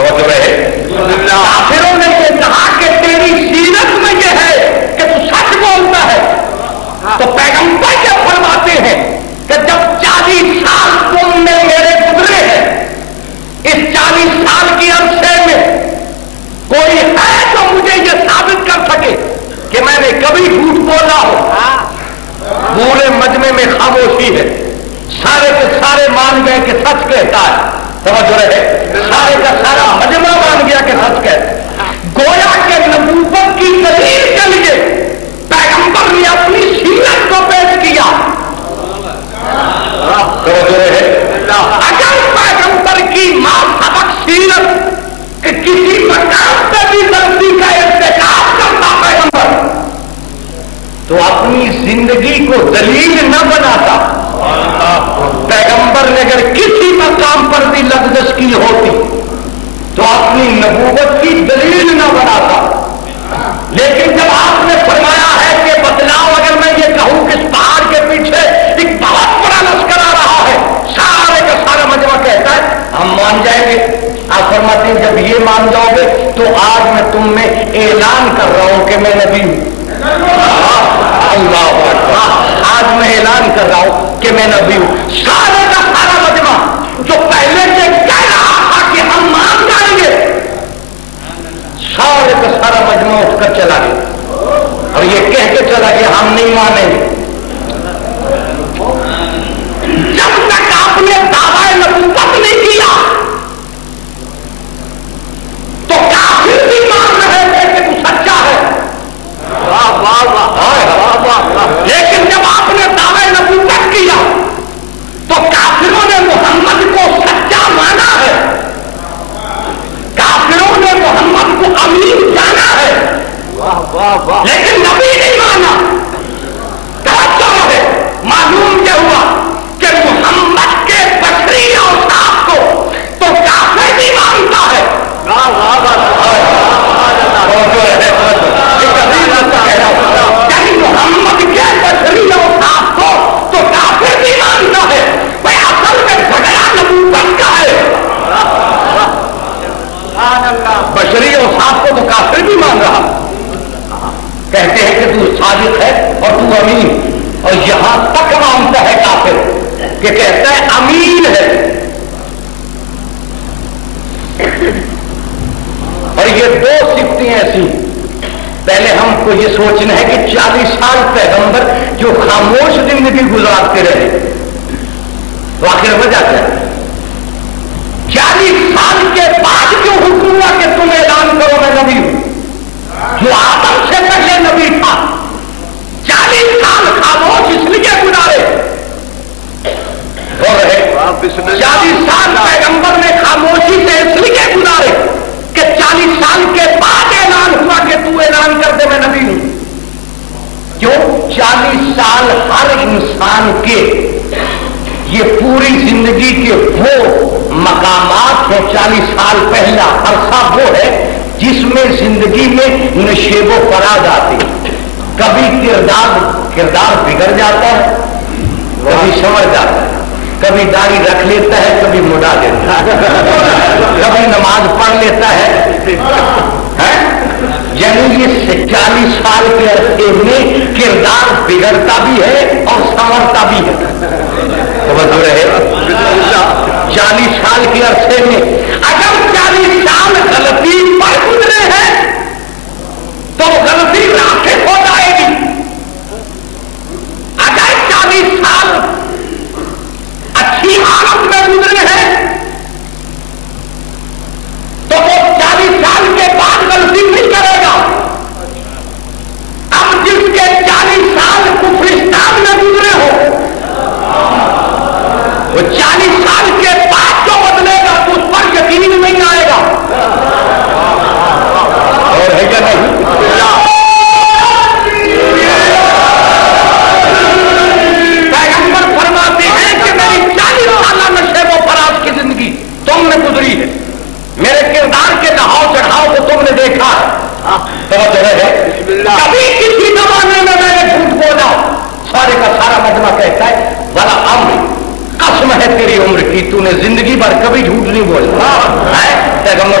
توجہ رہے. کافروں نے یہ کہا کہ تیری سیرت میں یہ ہے کہ تو سچ بولتا ہے. تو پیغمبر کیا فرماتے ہیں کہ جب 40 سال تم نے میرے گزرے ہیں، اس 40 سال کی عرصے میں کوئی ہے جو مجھے یہ ثابت کر سکے کہ میں نے کبھی جھوٹ بولا ہو؟ پورے مجمع میں خاموشی ہے. سارے کے سارے مان گئے کہ سچ کہتا ہے. سمجھ رہے؟ سارے کا سارا مجمع مان گیا کہ سچ کہتا ہے. گویا کہ نبوت کی دلیل کے لیے پیغمبر نے اپنی سیرت کو پیش کیا. سمجھ رہے؟ اگر پیغمبر کی ماں سبق سیرت کہ کسی مقام پہ بھی غلطی کا ارتکاب کرتا پیغمبر تو اپنی زندگی کو دلیل نہ بناتا. پیغمبر نے اگر کسی مقام پر بھی لغزش کی ہوتی تو اپنی نبوت کی دلیل نہ بناتا. لیکن جب آپ نے فرمایا ہے کہ بتلاؤ، اگر میں یہ کہوں کہ اس پہاڑ کے پیچھے ایک بہت بڑا لشکر آ رہا ہے، سارے کا سارا مجمع کہتا ہے ہم مان جائیں گے. آپ فرماتے ہیں جب یہ مان جاؤ گے تو آج میں تم میں اعلان کر رہا ہوں کہ میں نبی ہوں. اللہ اکبر. آج میں اعلان کر رہا ہوں کہ میں نبی ہوں. سارے کا سارا مجمع جو پہلے سے کہہ رہا تھا کہ ہم مان جائیں گے، سارے کا سارا مجمع اٹھ کر چلا گیا اور یہ کہہ کے چلا گیا ہم نہیں مانیں گے. جب تک آپ نے دعوی نبوت نہیں کیا تو کافر بھی مان رہے تھے کہ تو سچا ہے. لیکن جب آپ نے دعوی نبوت کیا تو کافروں نے محمد کو سچا مانا ہے، کافروں نے محمد کو امین جانا ہے، لیکن نبی نہیں مانا. توجہ ہے. معلوم کیا ہوا کہ محمد کے بشری اوصاف کو تو کافر بھی مانتا ہے. محمد کے بشری اوصاف کو تو کافر بھی مانتا ہے. بھائی اصل میں جھگڑا نبوت کا ہے. بشری اوصاف کو تو کافر بھی مان رہا. کہتے ہیں کہ تو صادق ہے اور تو امین، اور یہاں تک مانتا ہے کافر کہ کہتا ہے امین ہے. اور یہ دو صفتیں ایسی، پہلے ہم کو یہ سوچنا ہے کہ 40 سال پیغمبر جو خاموش زندگی گزارتے رہے تو آخر وجہ کیا؟ 40 سال کے بعد جو حکم ہوا کہ تم اعلان کرو میں نبی ہوں، جو آدم سے پہلے نبی تھا 40 سال خاموش اس لیے گزارے ہو رہے. 40 سال پیغمبر نے خاموشی سے اس لیے گزارے کہ 40 سال کے بعد اعلان ہوا کہ تو اعلان کر دے میں نبی ہوں. کیوں؟ 40 سال ہر انسان کے یہ پوری زندگی کے وہ مقامات ہیں. 40 سال پہلا عرصہ وہ ہے جس میں زندگی میں نشیب و فراز آتے. کبھی کردار بگڑ جاتا ہے، کبھی سمجھ جاتا ہے، کبھی داڑھی رکھ لیتا ہے، کبھی مڈا دیتا ہے، کبھی نماز پڑھ لیتا ہے. یعنی یہ 40 سال کے عرصے میں کردار بگڑتا بھی ہے اور سنورتا بھی ہے. سمجھ رہے؟ 40 سال کے عرصے میں اگر 40 سال غلطی پر گزرے ہیں تو غلطی راسخ ہو جائے گی. اگر 40 سال اچھی حالت میں گزرے ہیں تو وہ 40 سال کے بعد غلطی نہیں کرے گا. اب جس کے 40 سال کفرستان میں گزرے ہو وہ 40 سال کے بعد جو بدلے گا تو اس پر یقین نہیں آئے گا. اور ہے کیا نہیں؟ پیغمبر فرماتے ہیں کہ میری 40 سالہ نشیب و فراز کی زندگی تم نے گزری ہے، میرے کردار کے نہاؤ چڑھاؤ کو تم نے دیکھا ہے. کبھی کسی زمانے میں نے جھوٹ بولا. سارے کا سارا مجمع کہتا ہے بڑا قسم ہے تیری عمر کی، تو نے زندگی بھر کبھی جھوٹ نہیں بولا. پیغمبر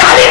40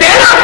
13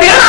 13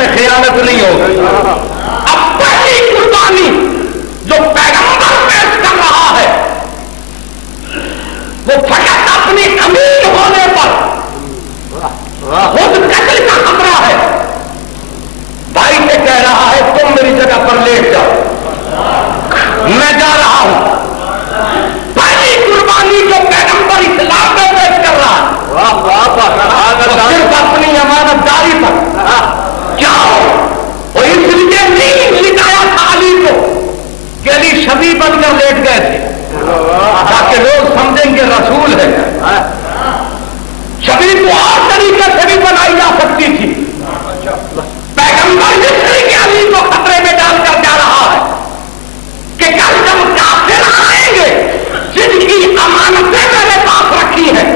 میں خیانت نہیں ہوگی. اب پہلی قربانی جو پیغمبر پیش کر رہا ہے وہ فقط اپنی امین ہونے پر خود قتل کا خطرہ ہے. بھائی سے کہہ رہا ہے تم میری جگہ پر لیٹ جاؤ، میں جا رہا ہوں. پہلی قربانی جو پیغمبر اسلام میں پیش کر رہا ہے صرف اپنی امانت داری پر. کیا وہ اس لیے نہیں لٹایا تھا علی کو کہ علی شبی بن کر لیٹ گئے تھے تاکہ لوگ سمجھیں گے رسول ہے. شبی کو اور طریقے سے بھی بنائی جا سکتی تھی. پیغمبر جس طریقے علی کو خطرے میں ڈال کر جا رہا ہے کہ کل جب کافر آئیں گے جن کی امانتیں میرے پاس رکھی ہیں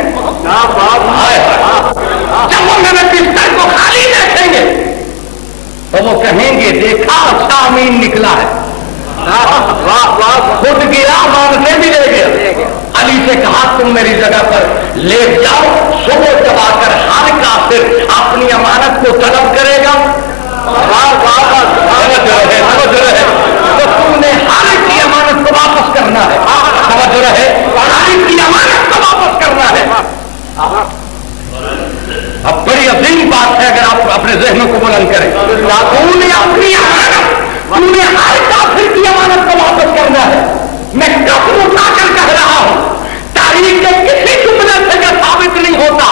جب وہ میرے بستر کو خالی دیکھیں گے تو وہ کہیں گے دیکھا اچھا امین نکلا ہے. خود گیا مانگنے بھی لے گیا. علی سے کہا تم میری جگہ پر لیٹ جاؤ، صبح جب آ کر ہر کافر اپنی امانت کو طلب کرے گا تو تم نے ہر ایک کی امانت کو واپس کرنا ہے. سمجھ رہے ہر ایک کی امانت کو واپس کرنا ہے. اب بڑی عظیم بات ہے اگر آپ اپنے ذہنوں کو بلند کریں. تم نے اپنی امانت، تم نے ہر کافر کی امانت کو واپس کرنا ہے. میں قسم اٹھا کر کہہ رہا ہوں تاریخ کے کسی جملے سے یہ ثابت نہیں ہوتا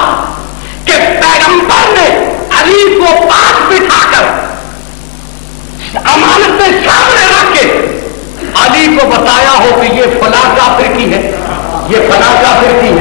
کہ پیغمبر نے علی کو پاس بٹھا کر امانتیں سامنے رکھ کے علی کو بتایا ہو کہ یہ فلاں کافر کی ہے، یہ فلاں کافر کی